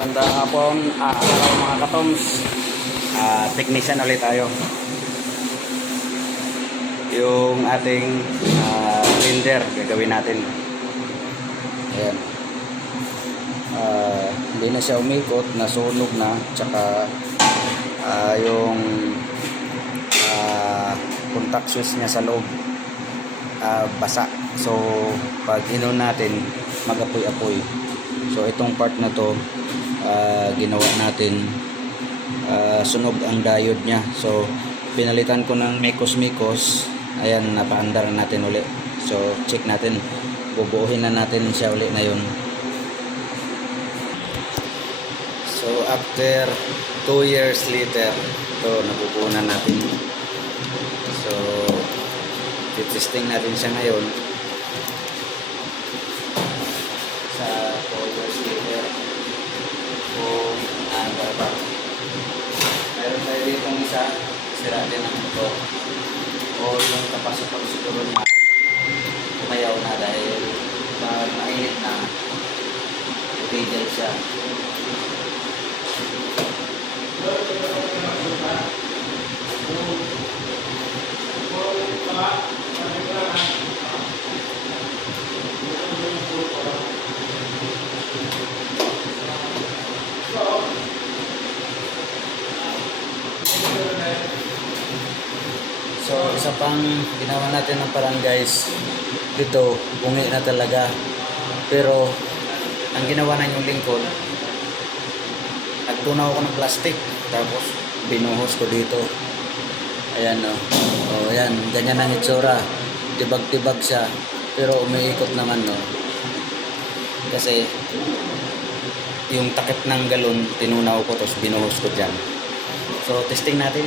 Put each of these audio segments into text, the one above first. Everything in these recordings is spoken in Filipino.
Magandang hapon, araw mga katoms. Technician ulit tayo. Yung ating blender gagawin natin. Ayan. Hindi na siya umikot, nasunog na. Tsaka yung contact switch niya sa loob basa. So pag inon natin, mag-apoy-apoy. So itong part na to ginawa natin, sunog ang diode nya. So pinalitan ko ng mikos. Ayan, napaandar natin uli. So check natin, bubuuhin na natin siya uli na yun. So after 2 years later, ito nabubuo na natin. So testing natin siya ngayon sa 2 years later kung ano ba. Mayroon tayo dito isa, sira din ang ito o yung kapasitor siguro niya umayaw na dahil mainit na tigil siya. So isa pang ginawa natin ng parang guys, dito bungi na talaga, pero ang ginawa na yung lingkod, nagtunaw ko ng plastic tapos binuhos ko dito. Ayan o. O yan, ganyan ang itsura. Tibag-tibag siya pero umiikot naman no. Kasi yung takip ng galon tinunaw ko tapos binuhos ko dyan. So testing natin.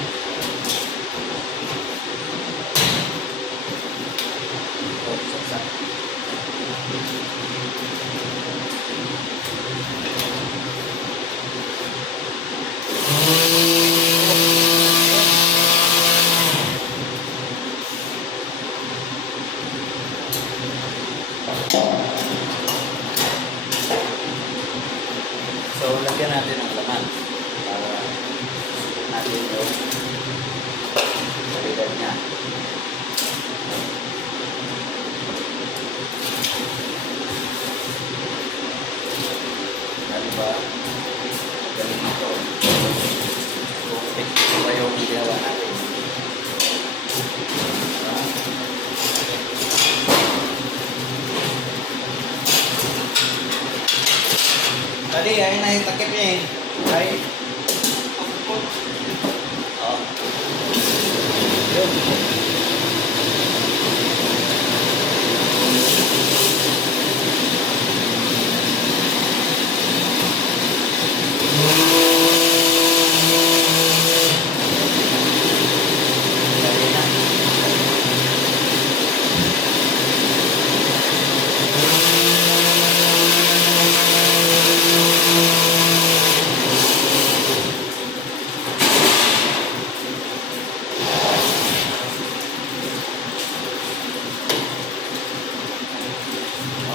So lagyan natin ang laman para natin yung kalidad niya. Ano ba? Galing ito. Kung ito ba yung ginawa natin. Tadi ay na yung takip niya eh. Ay. Oh. Yun.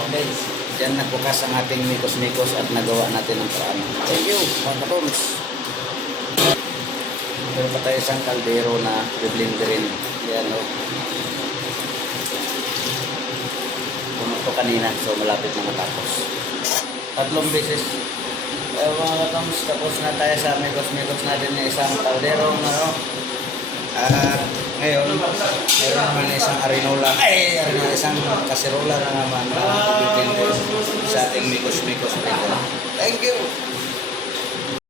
Okay, diyan nagbukas ang ating mikos at nagawa natin ang paraan. Thank you, mga katoms. Meron pa tayo isang kaldero na biblenderin. Yan o. Puno ko kanina, so malapit na matapos. 3 beses. Mga katoms, tapos na tayo sa mikos natin ng isang kaldero na o. At ngayon, meron naman isang isang kaserola na naman na biblenderin.